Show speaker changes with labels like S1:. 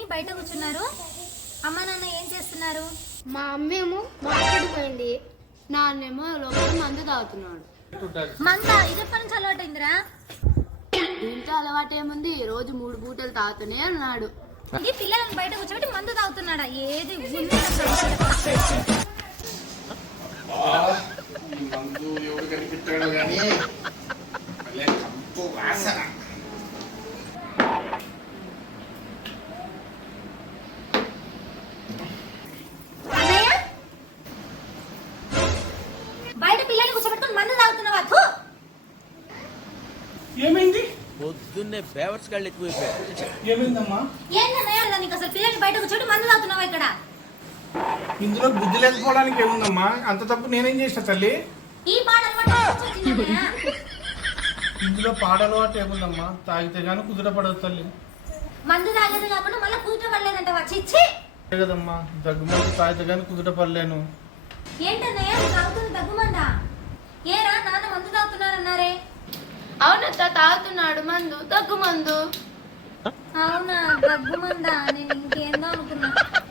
S1: బయట కూర్చున్నారు. అమ్మ నాన్న ఏం చేస్తున్నారు?
S2: మా అమ్మేమో మార్కెట్ పోయింది, నాన్నేమో లోపల మందు తాగుతున్నాడు.
S1: మంద ఇది ఎప్పటి నుంచి అలవాటైందిరా?
S2: దీంతో అలవాటు ఏముంది, రోజు 3 పూటలు తాగుతూనే ఉన్నాడు.
S1: ఇది పిల్లలను బయట కూర్చోబెట్టి మందు తాగుతున్నాడా? ఏది
S3: మందు ఎవడు కనిపెట్టాడు కానీ కంపు వాసన.
S1: బయట పిల్లల్ని కూర్చోబెట్టుకుని మందు తాగుతున్నావా?
S3: ఏమైంది?
S4: పొద్దున్నే బేవర్స్ గాళ్ళు ఎక్కువైపోయారు.
S3: ఏమైందమ్మా?
S1: ఏంటన్నయ్య నీకు అసలు పిల్లల్ని బయట కూర్చోబెట్టి మందు తాగుతున్నావా ఇక్కడ?
S3: ఇందులో బుద్ధి లేకపోవడానికి ఏముందమ్మా? అంత తప్పు నేనేం చేసిన తల్లి?
S1: ఈ పాటలు
S3: ఇందులో పాడలవాటు ఏముందమ్మా? తాగితే గానీ కుదుట పడదు తల్లి.
S1: మందు తాగేది కాకుండా మళ్ళీ కూతురు పడలేదంట వచ్చిచ్చి
S3: కదమ్మా, దగ్గుమందు తాగితే గానీ కుదుట పడలేను.
S1: ఏంటన్నయ్య తాగుతుంది దగ్గుమందా? ఏరా నాన్న మందు తాగుతున్నారన్నారే?
S2: అవునత్త, తాగుతున్నాడు మందు, దగ్గు మందు.
S1: అవునా, దగ్గుమందా? నేను ఇంకేందో అనుకున్నా.